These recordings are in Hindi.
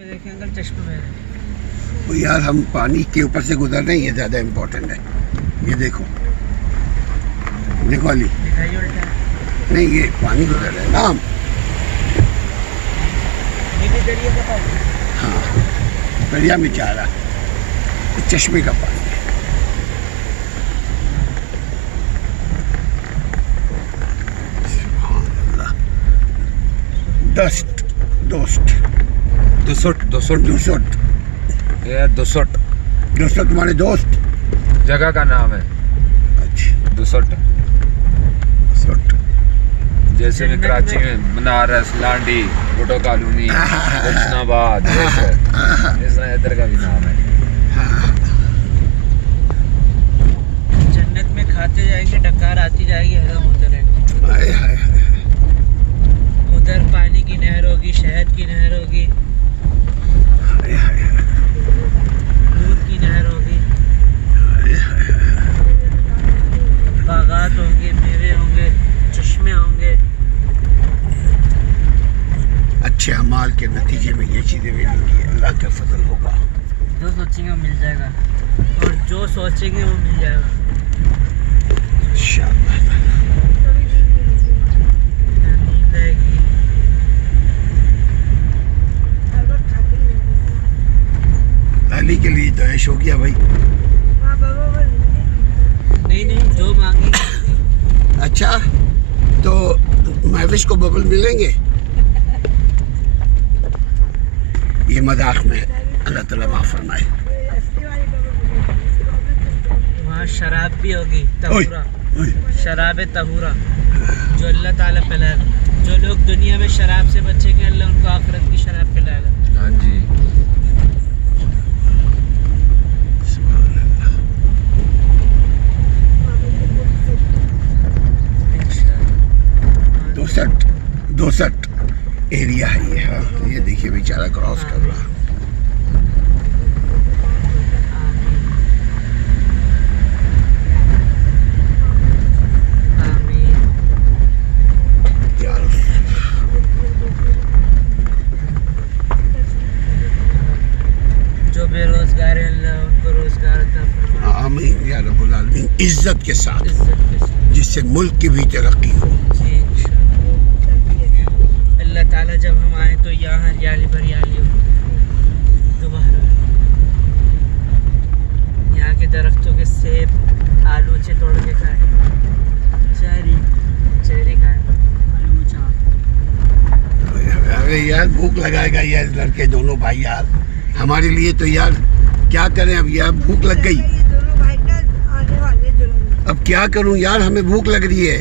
देखें अंकल चश्मे में तो यार हम पानी के ऊपर से गुजर रहे हैं, ये ज़्यादा इम्पोर्टेंट है। ये देखो देखो अली, दिखाइए उल्टा नहीं ये पानी गुजर रहा है ना। नीचे दरिया का पानी। हाँ दरिया में जा रहा, चश्मे का पानी है। डस्ट दोस्त दुसट दुसट दुसट ये दुसट दोस्त तुम्हारे दोस्त। जगह का नाम है अच्छा दुसट। दुसट जैसे में कराची में बनारस, लांडी, भुट्टो कॉलोनी, हुस्नाबाद, ऐसा इधर का भी नाम है। जन्नत में खाते जाएंगे, डकार आती जाएगी, हजम होते रहेंगे। हाय हाय हाय उधर पानी की नहर होगी, शहद की नहर होगी, हाय हाय दूध की नहर होगी, हाय हाय। बागात होंगे, मेवे होंगे, चश्मे होंगे। अच्छे अमाल के नतीजे में ये चीज़ें मिलेंगी, अल्लाह का फजल होगा। जो सोचेंगे वो मिल जाएगा, और जो सोचेंगे वो मिल जाएगा। इंशाअल्लाह नींद आएगी। अली के लिए तो ऐश हो गया भाई। नहीं नहीं, जो मांगी। अच्छा तो महविश को बबल मिलेंगे? ये मजाक में है, अल्लाह ताला माफ फरमाए। वहाँ शराब भी होगी, तहूरा, ओए, शराब तहूरा जो अल्लाह ताला पिलाएगा। जो लोग दुनिया में शराब से बचेंगे, अल्लाह उनको आखिरत की शराब पिलाएगा। हाँ जी। दोसट एरिया है ये। हाँ ये देखिए बेचारा क्रॉस कर रहा। आमीन। यार जो बेरोजगार है, अल्लाह उनको रोजगार अता फरमाए। आमीन या रब्बुल आलमीन। इज्जत के साथ, इज्जत के साथ। जिससे मुल्क की भी तरक्की हो। जी इंशाअल्लाह। अल्लाह ताला जब हम आए तो यहाँ हरियाली भरियाली हो दोबारा। यहाँ के दरख्तों के सेब, आलूचे तोड़ के खाए, चेरी खाए, आलूचा। अरे यार भूख लगाएगा यार लड़के दोनों भाई यार हमारे लिए तो यार क्या करें अब यार भूख लग गई। अब क्या करूं यार, हमें भूख लग रही है।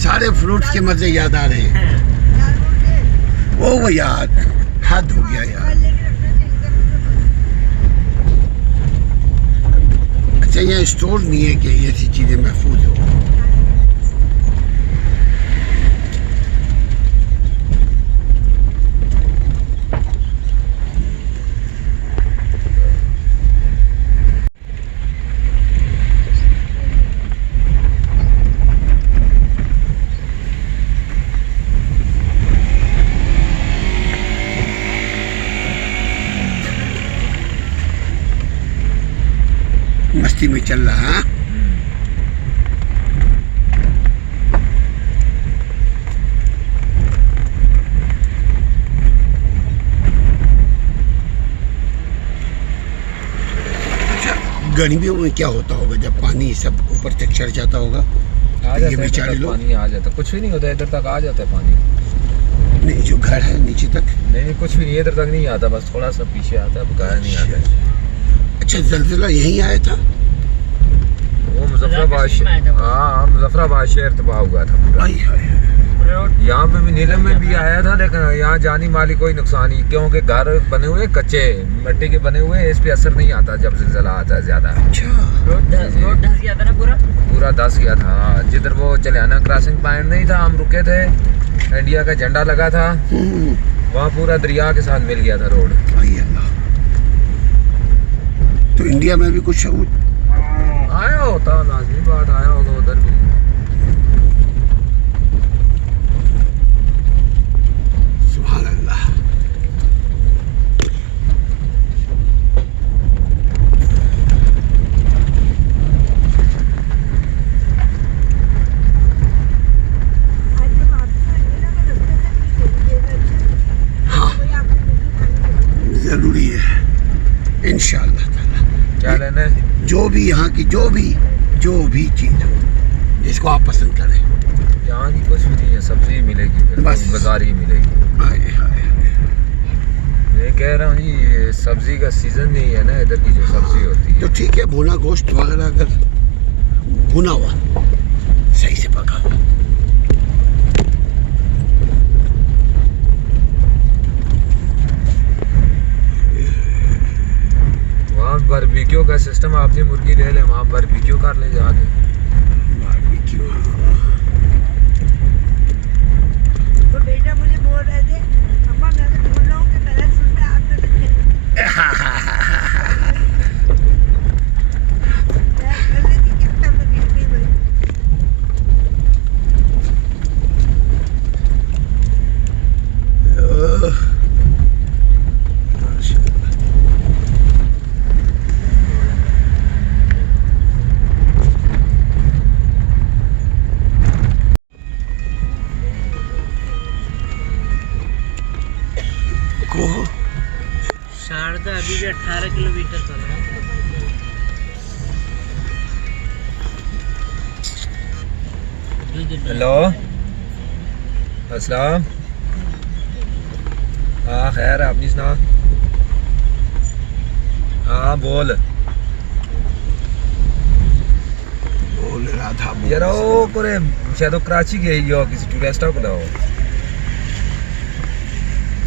सारे फ्रूट्स के मजे याद आ रहे हैं। वो यार हद हो गया यार। अच्छा यहाँ स्टोर नहीं है कि ये ऐसी चीजें महफूज हो। मस्ती में चल रहा है। अच्छा गर्मियों में क्या होता होगा जब पानी सब ऊपर तक चढ़ जाता होगा? आ ये जाता बेचारे है, लोग पानी आ जाता, कुछ भी नहीं होता, इधर तक आ जाता है पानी। नहीं जो घर है नीचे तक नहीं कुछ भी नहीं, इधर तक नहीं आता, बस थोड़ा सा पीछे आता है, बकाया नहीं आता है। अच्छा जलजिला यहीं आया था? वो मुजफ्फराबाद हाँ मुजफ्फराबाद शहर तबाह हुआ था पूरा। आई हाय हाय। यहाँ पे भी नीलम में भी आया था, लेकिन यहाँ जानी माली कोई नुकसान नहीं, क्योंकि घर बने हुए कच्चे मिट्टी के बने हुए, इस पे असर नहीं आता जब ज़लज़ला आता है ज़्यादा। अच्छा रोड धस गया था ना पूरा धस गया था। जिधर वो चलियाना क्रॉसिंग पॉइंट नहीं था, हम रुके थे, इंडिया का झंडा लगा था, वहाँ पूरा दरिया के साथ मिल गया था रोड। आई अल्लाह। तो इंडिया में भी कुछ आया होता, लाजमी बात, आया होगा उधर भी। सुभान अल्लाह। ज़रूरी है इंशाअल्लाह ताला। क्या लेना है? जो भी यहाँ की जो भी चीज़ हो जिसको आप पसंद करें। यहाँ की कुछ भी नहीं है, सब्जी ही मिलेगी, फिर बस। बाजार ही मिलेगी। हाय हाय हाय। मैं कह रहा हूँ जी, ये सब्जी का सीजन नहीं है ना इधर की जो सब्जी होती है। तो ठीक है, भुना गोश्त वगैरह अगर भुना हुआ सही से पका हुआ। वहाँ बारबेक्यू का सिस्टम, आपने मुर्गी ले ले, वहाँ बारबेक्यू कर ले जाके। बारबेक्यू, तो बेटा मुझे बोल रहे थे अम्मा मैं तो ढूंढ रहा हूँ कि पैराशूट में आग न लगे। मैं कर रही थी क्या कर लगी नहीं भाई। शारदा अभी भी 18 किलोमीटर पर है। हेलो, अस्सलाम। हाँ खैर, आपने सुना? हाँ बोल रहा था यार, वो करे शायद वो कराची गई हो, किसी टूरिस्ट को लाओ।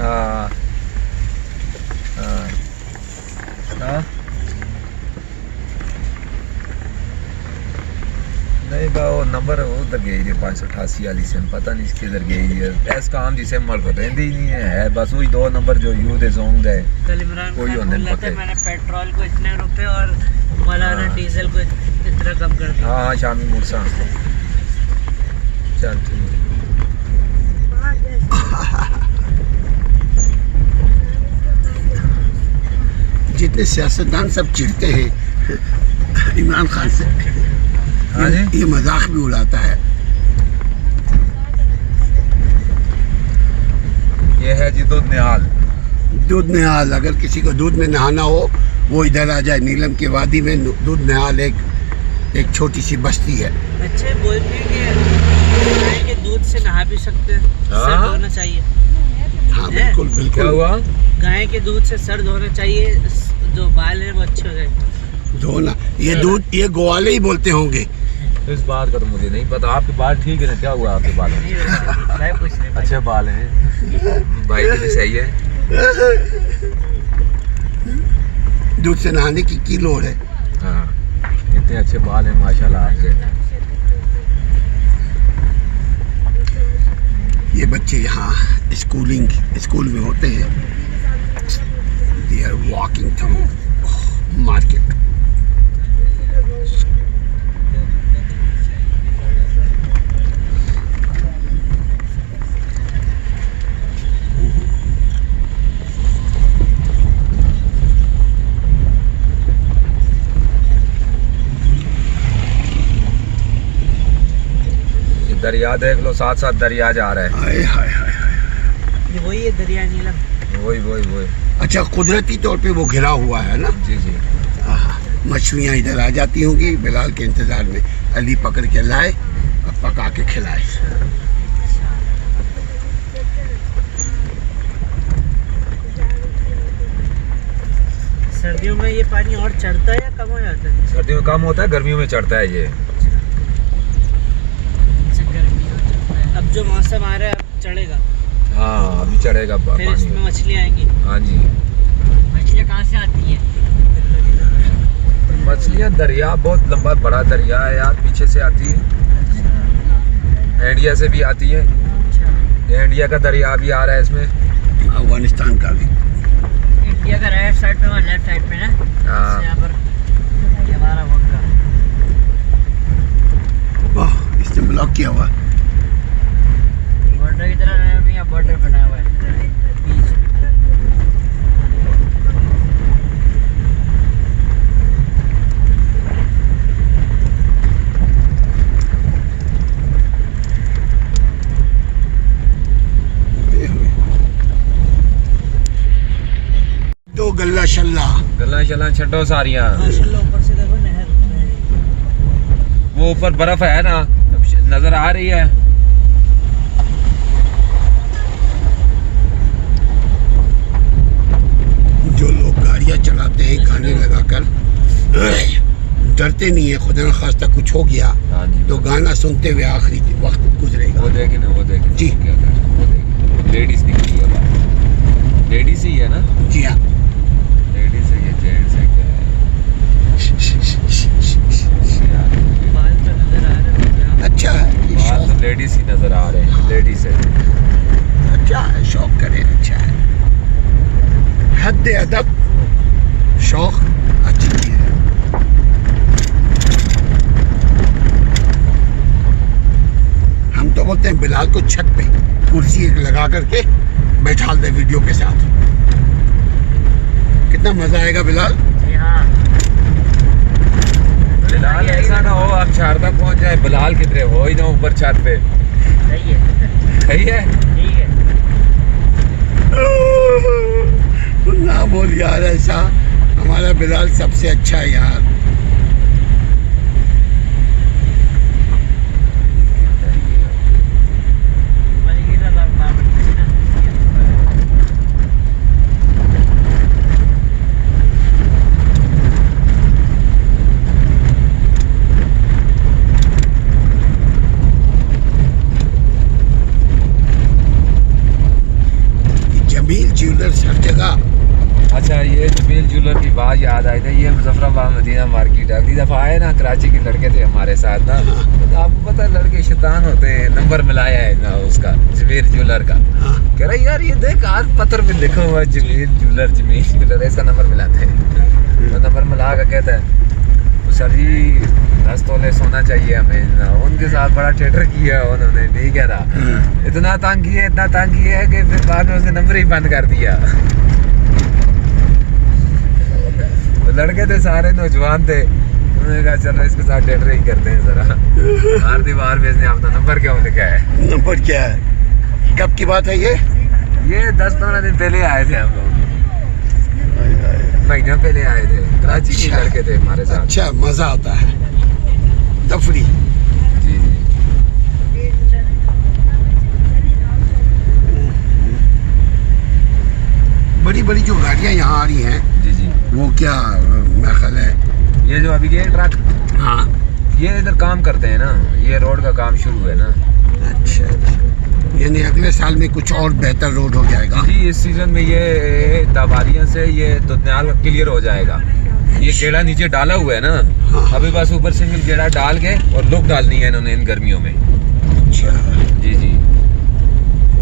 हाँ हाँ हाँ, नहीं बा वो नंबर उधर गई थी 588 वाली से, पता नहीं इसके इधर गई है। ऐसा काम जिसे मल को रेंदी नहीं है, बस वही 2 नंबर जो यू दे जोंग दे। कल इमरान कोई खान होने बोल रहा था पके। मैंने पेट्रोल को इतने रुपए और मौलाना हाँ। डीजल को इतना कम कर दिया। हाँ हाँ, शामी मुरसा। चल ठीक। वहाँ जैसे जितने सियासतदान सब चिढ़ते हैं इमरान खान से, हाँ जी, ये मजाक भी उड़ाता है। ये है जी दूध निहाल। दूध निहाल, अगर किसी को दूध में नहाना हो वो इधर आ जाए। नीलम की वादी में दूध निहाल एक छोटी सी बस्ती है। अच्छे बोलते हैं कि गाय के दूध से नहा भी सकते हैं, सर हाँ? धोना चाहिए। हाँ बिल्कुल क्या बिल्कुल। हुआ? गाय के दूध से सर धोना चाहिए, जो बाल है वो अच्छे हो जाए। धोना, ये दूध ये ग्वाले ही बोलते होंगे। इस बात का तो मुझे नहीं पता। आपके बाल ठीक है ना? क्या हुआ आपके बाल? नहीं वैसे नहीं, कुछ नहीं भाई। अच्छे बाल हैं भाई, के लिए सही है। दूध से नहाने की लोड़ है। हाँ, इतने अच्छे बाल हैं माशाल्लाह आपके। ये बच्चे यहाँ स्कूल में होते हैं। They are walking through market. दरिया देख लो, साथ साथ दरिया जा रहा है। हाय हाय हाय हाय। ये वही है दरिया नीलम। वही। अच्छा, कुदरती तौर पे वो घिरा हुआ है ना। जी जी। मछलियाँ इधर आ जाती होंगी बिलाल के इंतजार में। अली पकड़ के लाए और पका के खिलाए। सर्दियों में ये पानी और चढ़ता है या कम हो जाता है? सर्दियों में कम होता है, गर्मियों में चढ़ता है ये। अच्छा, गर्मियों में चढ़ता है। अब जो मौसम आ रहा है अब चढ़ेगा, हाँ अभी चढ़ेगा फिर इसमें पानी। मछलियाँ आएंगी। हाँ जी, मछलियाँ कहाँ से आती हैं? मछलियाँ दरिया बहुत लंबा बड़ा दरिया है यार, पीछे से आती है, इंडिया से भी आती है। अच्छा, इंडिया का दरिया भी आ रहा है इसमें। अफगानिस्तान का भी। इंडिया का राइट साइड पे और लेफ्ट साइड पे ना, हाँ यहाँ पर ये हमारा होगा। वाह, इसने ब्लॉक किया हुआ। बॉर्डर की तरह भी यहाँ बॉर्डर बना हुआ है बीच। गल्ला शल्ला। गल्ला शल्ला छड्डो सारियां, माशाल्लाह ऊपर से देखो नहर बह रही है। वो ऊपर बर्फ है ना, नजर आ रही है। जो लोग गाड़ियां चलाते हैं गाने लगाकर, डरते नहीं है खुदा न खास्ता कुछ हो गया हाँ जी, तो गाना सुनते हुए आखिरी वक्त गुजरेगा। वो देखे ना, वो देखे जी। क्या कर रहे हैं, वो देखे लेडीज दिख रही है, लेडीज ही है ना, जी हाँ। लेडीज है, ये जेंट्स है क्या है? बाल तो नजर आ रहे हैं। अच्छा है ये बाहर शौक, तो लेडीज ही नजर आ रहे हैं, लेडीज है। अच्छा है, शौक करें, अच्छा है। हद अदब, शौक अच्छी चीज है। हम तो बोलते हैं बिलाल को छत पे कुर्सी एक लगा करके बैठा दे वीडियो के साथ, कितना मजा आएगा बिलाल। जी हाँ। बिलाल ऐसा ना हो आप शारदा पहुंच जाए, बिलाल किधरे हो ही ना ऊपर छत पे। सही है, सही है। ठीक है। ना बोल यार ऐसा, हमारा बिलाल सबसे अच्छा है यार। जमील ज्वेलर्स हर जगह। अच्छा, ये जमील ज्वेलर की बात याद आई थी। ये मुजफ्फराबाद मदीना मार्केट अगली दफ़ा आए ना, कराची के लड़के थे हमारे साथ ना, तो आपको पता है लड़के शैतान होते हैं। नंबर मिलाया है ना उसका, जमील ज्वेलर का। हाँ। कह रहा यार ये देख आज पत्थर पे लिखा हुआ है जमील ज्वेलर, इसका नंबर मिलाते हैं। तो नंबर मिला कर कहता है तो सर जी 10 तोले सोना चाहिए हमें ना। उनके साथ बड़ा थिएटर किया उन्होंने, नहीं कह रहा, इतना तंग किया है कि फिर बाद में उसने नंबर ही बंद कर दिया। लड़के थे सारे, नौजवान थे, उन्होंने कहा चलो इसके साथ थिएटर ही करते हैं जरा। हर दीवार पे इसने अपना नंबर क्यों लिखा है? नंबर क्या है? कब की बात है ये? ये 10-15 दिन पहले आए थे हम लोग, महीना पहले आए थे। कराची के अच्छा। लड़के थे हमारे साथ। अच्छा, मजा आता है, तफरी। जी जी। बड़ी बड़ी जो गाड़ियाँ यहाँ आ रही हैं, जी जी। वो क्या मेरा ख्याल है, ये जो अभी ये ट्रक, हाँ। ये इधर काम करते हैं ना, ये रोड का काम शुरू है ना। अच्छा अच्छा, यानी अगले साल में कुछ और बेहतर रोड हो जाएगा। जी, इस सीजन में ये दाबारिया से ये दुधन्याल क्लियर हो जाएगा। ये गेड़ा नीचे डाला हुआ है ना, हाँ। अभी बस ऊपर सिंगल गेड़ा डाल के और लुक डालनी है इन्होंने इन गर्मियों में। अच्छा जी जी।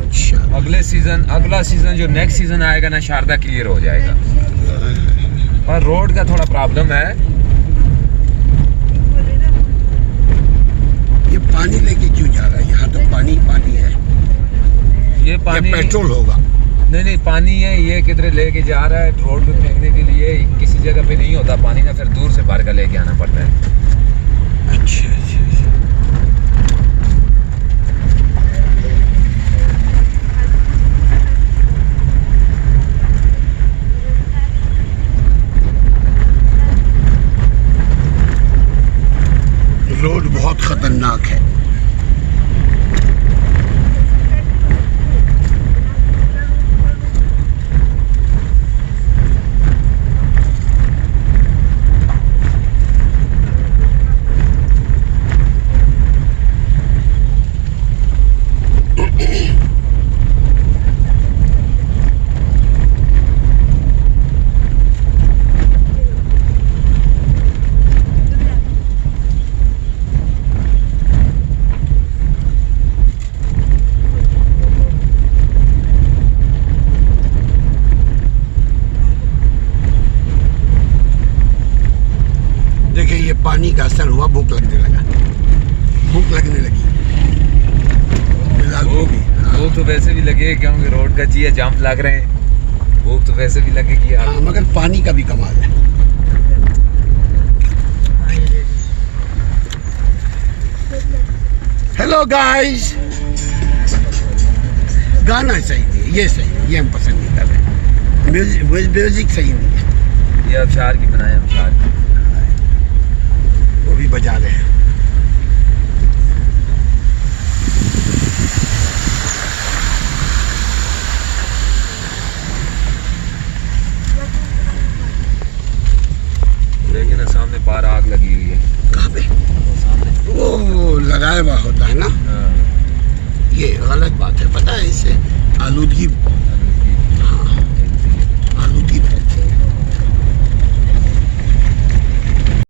अच्छा। अगला सीजन जो नेक्स्ट सीजन आएगा ना, शारदा क्लियर हो जाएगा। पर रोड का थोड़ा प्रॉब्लम है। ये पानी लेके क्यों जा रहा है? यहाँ तो पानी पानी है। ये पानी पेट्रोल होगा? नहीं, पानी है। ये किधरे लेके जा रहा है रोड पे फेंकने के लिए। किसी जगह पे नहीं होता पानी ना, फिर दूर से भर कर लेके आना पड़ता है। अच्छा अच्छा अच्छा। रोड बहुत खतरनाक है। देखिए ये पानी का असर हुआ, भूख लगने लगी। बिलाल को भी। भूख तो वैसे भी लगे क्योंकि रोड का चाहिए, जाम लग रहे हैं। भूख तो वैसे भी लगेगी यार। हाँ, मगर पानी का भी कमाल है। Hello guys. गाना सही नहीं, ये सही नहीं, ये हम पसंद नहीं कर रहे। म्यूजिक सही नहीं है। ये अबशार की बनाए, अबशार की। वो भी बजा रहे हैं। देखिए ना सामने बाहर आग लगी हुई है, कहाँ पे? वो सामने। वो लगाया हुआ होता है ना, हाँ, ये गलत बात है, पता है, इससे आलूदगी